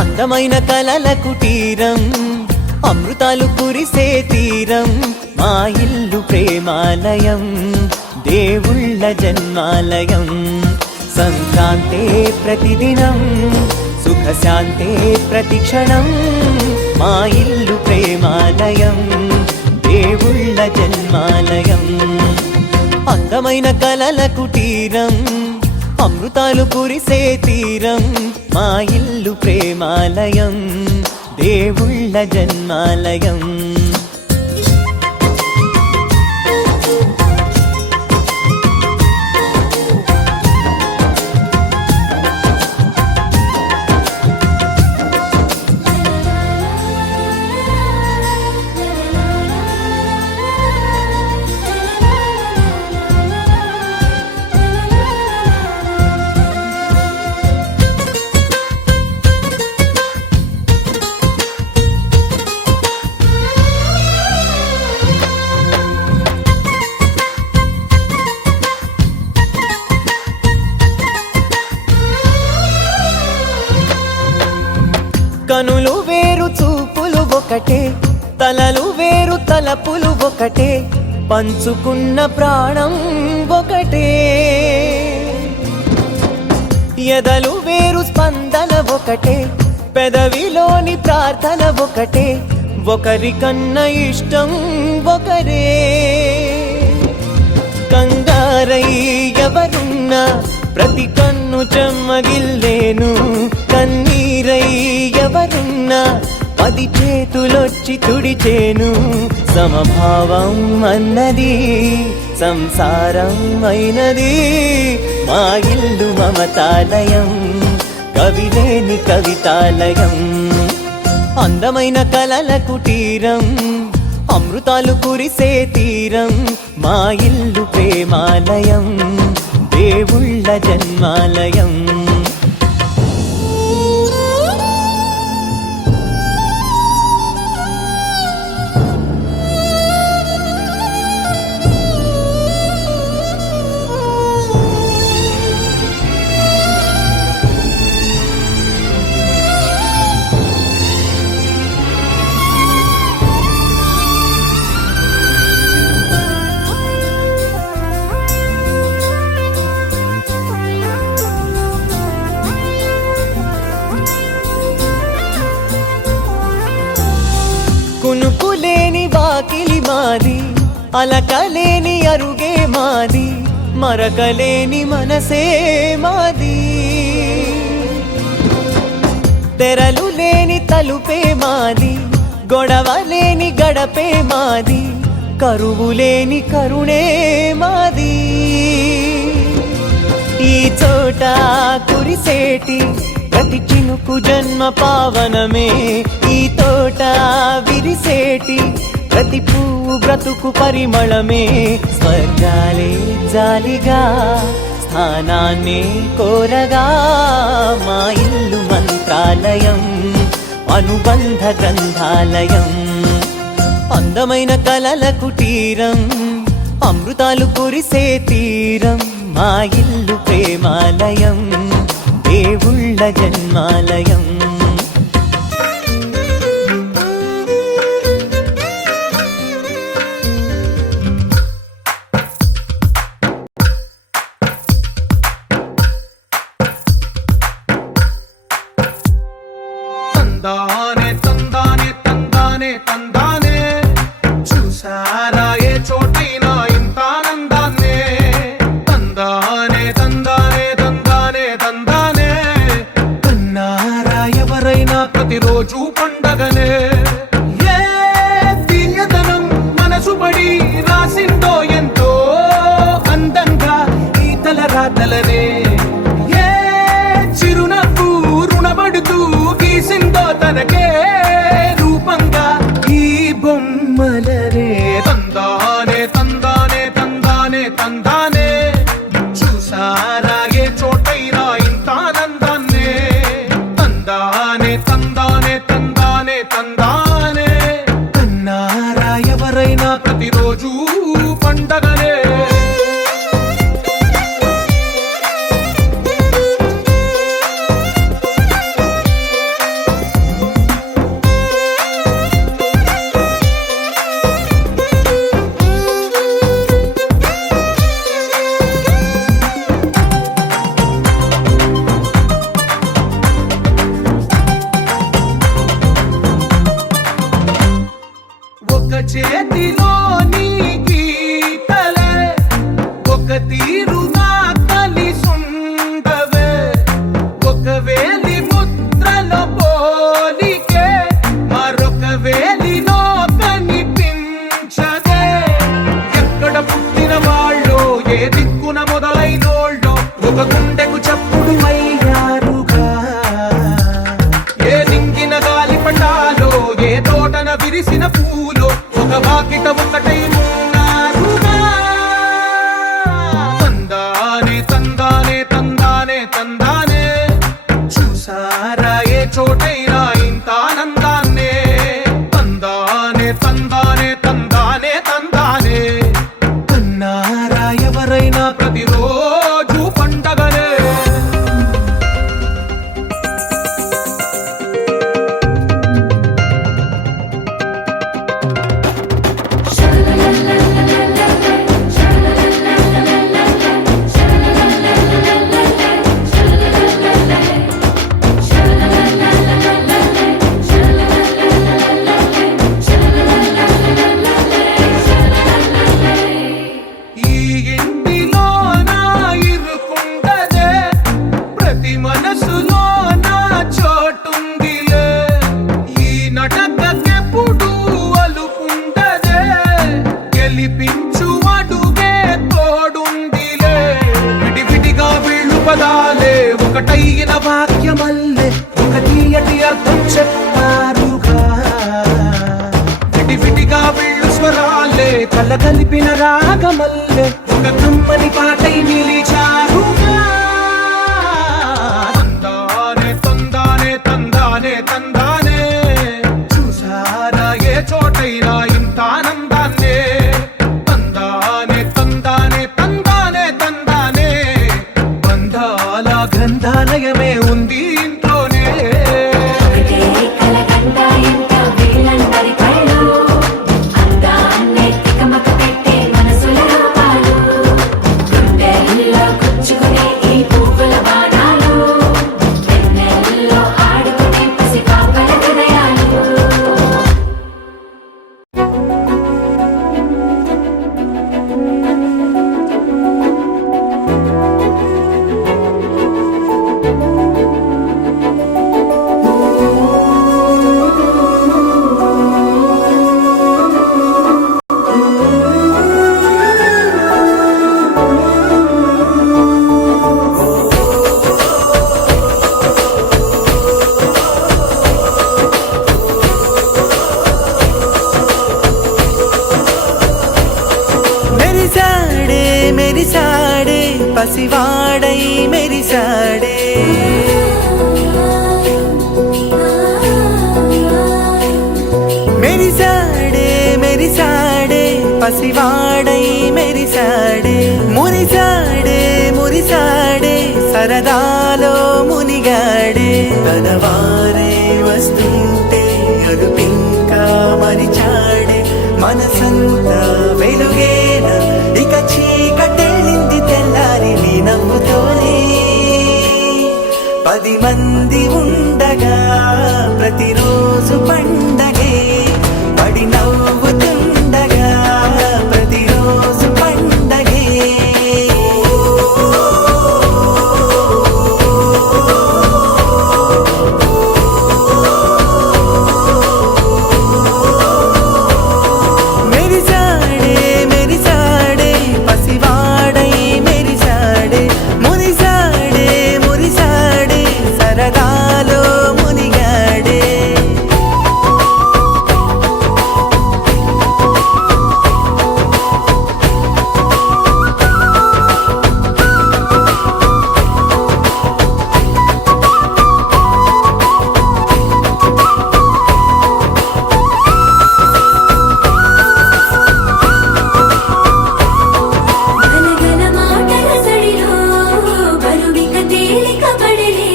అందమైన కలల కుటీరం, అమృతాలు కురిసే తీరం, మా ఇల్లు ప్రేమాలయం, దేవుళ్ళ జన్మాలయం. సంక్రాంతే ప్రతిదినం, సుఖశాంతే ప్రతిక్షణం, మా ఇల్లు ప్రేమాలయం, దేవుళ్ళ జన్మాలయం. అందమైన కలల కుటీరం, అమృతాలు కురిసే తీరం, మా ఇల్లు ప్రేమాలయం, దేవుళ్ళ జన్మాలయం. కనులు వేరు చూపులు ఒకటే, తలలు వేరు తలపులు ఒకటే, పంచుకున్న ప్రాణం ఒకటే. ఎదలు వేరు స్పందన ఒకటే, పెదవిలోని ప్రార్థన ఒకటే, ఒకరికన్నా ఇష్టం ఒకరే. కంగారై ఎవరున్నా ప్రతి కన్ను చెమ్మగిల్లేను, కన్నీరై ఎవరున్నా 10 చేతులొచ్చి తుడిచేను. సమభావం అన్నది సంసారం అయినది, మా ఇల్లు మమతాలయం, కవిలేని కవితాలయం. అందమైన కలల కుటీరం, అమృతాలు కురిసే తీరం, మా ఇల్లు ప్రేమాలయం, దేవుళ్ళ జన్మాలయం. కునుకులేని వాకిలి మాది, అలకలేని అరుగే మాది, మరకలేని మనసే మాది. తెరలు లేని తలుపే మాది, గొడవలేని గడపే మాది, కరువులేని కరుణే మాది. ఈ చోట కురిసేటి ప్రతి చినుకు జన్మ పావనమే, ఈ తోట విరిసేటి ప్రతి పువ్వు బ్రతుకు పరిమళమే. స్వర్గాలే జాలిగా స్థానాన్ని కోరగా, మా ఇల్లు మంత్రాలయం, అనుబంధ గ్రంథాలయం. అందమైన కలల కుటీరం, అమృతాలు కురిసే తీరం, మా ఇల్లు ప్రేమాలయం, దేవుళ్ళ జన్మాలయం. తందానే తందానే తందానే తందానే, చూసారా ఏ చోటైనా ఇంత ఆనందాన్నే. తందానే తందానే తందానే తందానే, కన్నారా మనసులో నా చోటుందిలే, ఈ నటకెప్పుడు అలుపుండదే, గెలిపించు అడుగే తోడుందిలే. విడివిడిగా వీళ్ళు పదాలే ఒకటైన వాక్యమల్లే, ఒక తీయటి అర్థం చెప్పారుగా. విడివిడిగా వీళ్ళు స్వరాలే కలగలిపిన రాగమల్లే, ఒక కమ్మని పాటై నిలిచారుగా. తందానే తందానే తందానే తందానే, చూసారా ఏ చోటైనా ఇంత ఆనందాన్నే. తందానే తందానే తందానే తందానే, బంధాల గ్రంథాలయమే ఉంది ఇంట్లోనే. ఒకటే కలకండ ఎంత వీళ్ళందరి కళ్ళు, అందాన్నే తికమక పెట్టే మనసుల రూపాలు, గుండెల్లో గుచ్చుకునే ఈ పువ్వుల బాణాలు, వెన్నెల్లో ఆడుకునే పసిపాపల హృదయాలు. మెరిసాడే మెరిసాడే పసివాడై మెరిసాడే, మెరిసాడే మెరిసాడే పసివాడై మెరిసాడే, మురిసాడే మురిసాడే సరదాలో మునిగాడే. తనవారే వస్తుంటే అదుపింకా మరిచాడే, మనసంతా వెలుగేన ఇక చీకటెళ్ళింది తెల్లారి నీ నవ్వుతోనే. 10 మంది ఉండగా ప్రతిరోజు పండగే, పడి నవ్వుతుండగా ప్రతిరోజు పండగే. మెరిసాడే మెరిసాడే పసివాడై మెరిసాడే, మురిసాడే మురిసాడే సరదాలో మునిగాడే. గలగల మాటల సడిలో బరువిక తేలిక పడలే,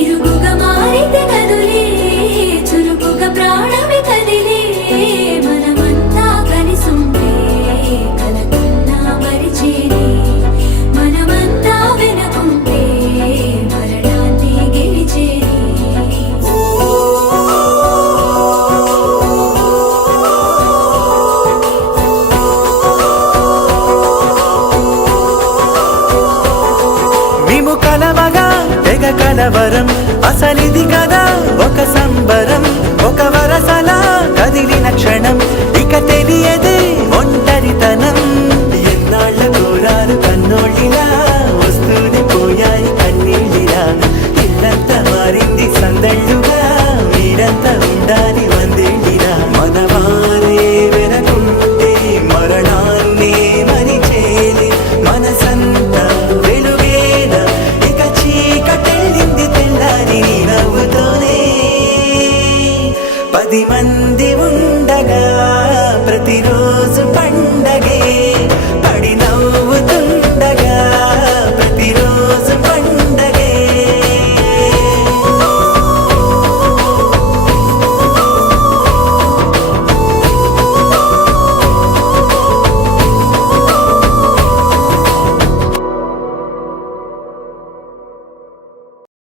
ఇరుగుగా మారితే కదులే, చురుకుగా ప్రాణమి కదిలే. మనమంతా కలిసుంటే కలకన్నా మరిచేనే, మనమంతా వెనకుంటే మరణాన్ని గెలిచేనే. మేము కలవగా తెగ కలవరం, అసలిది కదా ఒక సంబరం, ఒక వరసలా కదిలిన క్షణం